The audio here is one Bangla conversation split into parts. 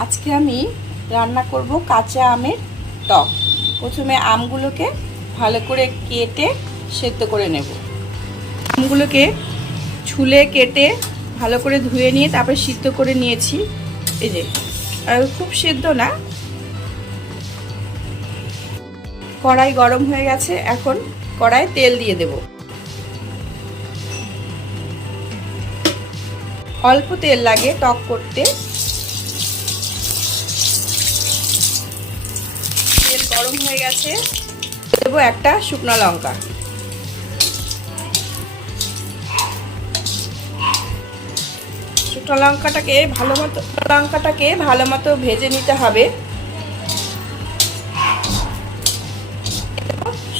আজকে আমি রান্না করব কাঁচা আমের টক। প্রথমে আমগুলোকে ভালো করে কেটে সেদ্ধ করে নেব। আমগুলোকে ছুলে কেটে ভালো করে ধুয়ে নিয়ে তারপরে সিদ্ধ করে নিয়েছি। এই যে খুব সেদ্ধ না। কড়াই গরম হয়ে গেছে, এখন কড়াই তেল দিয়ে দেব। অল্প তেল লাগে টক করতে। তেল গরম হয়ে গেছে, দেবো একটা শুকনো লঙ্কা। শুকনো লঙ্কাটাকে ভালো মতো ভেজে নিতে হবে।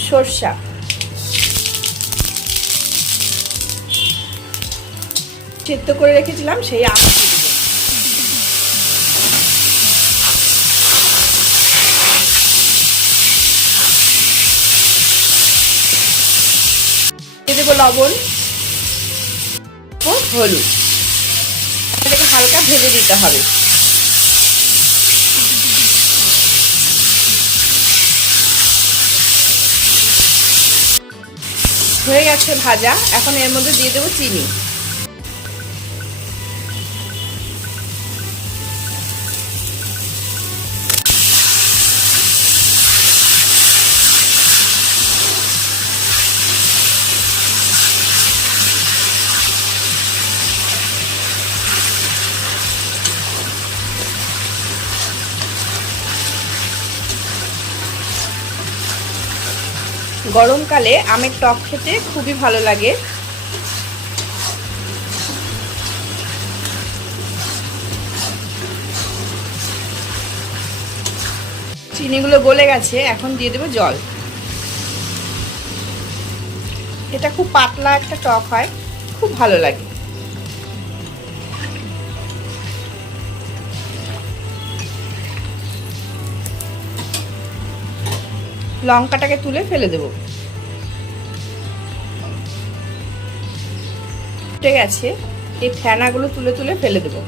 সরষা, সেদ্ধ করে রেখেছিলাম সেই আম দিয়ে দেবো, লবণ, হলুদ। এটাকে হালকা ভেজে দিতে হবে। হয়ে গেছে ভাজা, এখন এর মধ্যে দিয়ে দেবো চিনি। গরমকালে আমের টক খেতে খুবই ভালো লাগে। চিনিগুলো গলে গেছে, এখন দিয়ে দেবো জল। এটা খুব পাতলা একটা টক হয়, খুব ভালো লাগে। লঙ্কাটাকে তুলে ফেলে দেবো। ফুটে গেছে, এই ফেনাগুলো তুলে তুলে ফেলে দেবো।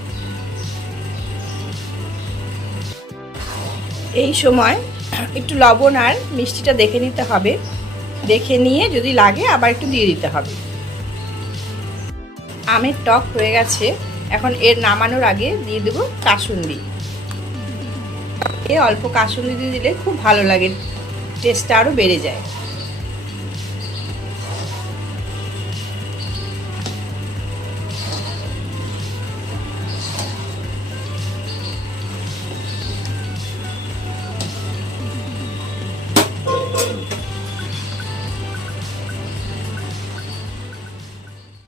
এই সময় একটু লবণ আর মিষ্টিটা দেখে নিতে হবে। দেখে নিয়ে যদি লাগে আবার একটু দিয়ে দিতে হবে। আমের টক হয়ে গেছে, এখন এর নামানোর আগে দিয়ে দেবো কাসুন্দি। অল্প কাসুন্দি দিয়ে দিলে খুব ভালো লাগে, টেস্টটা আরও বেড়ে যায়।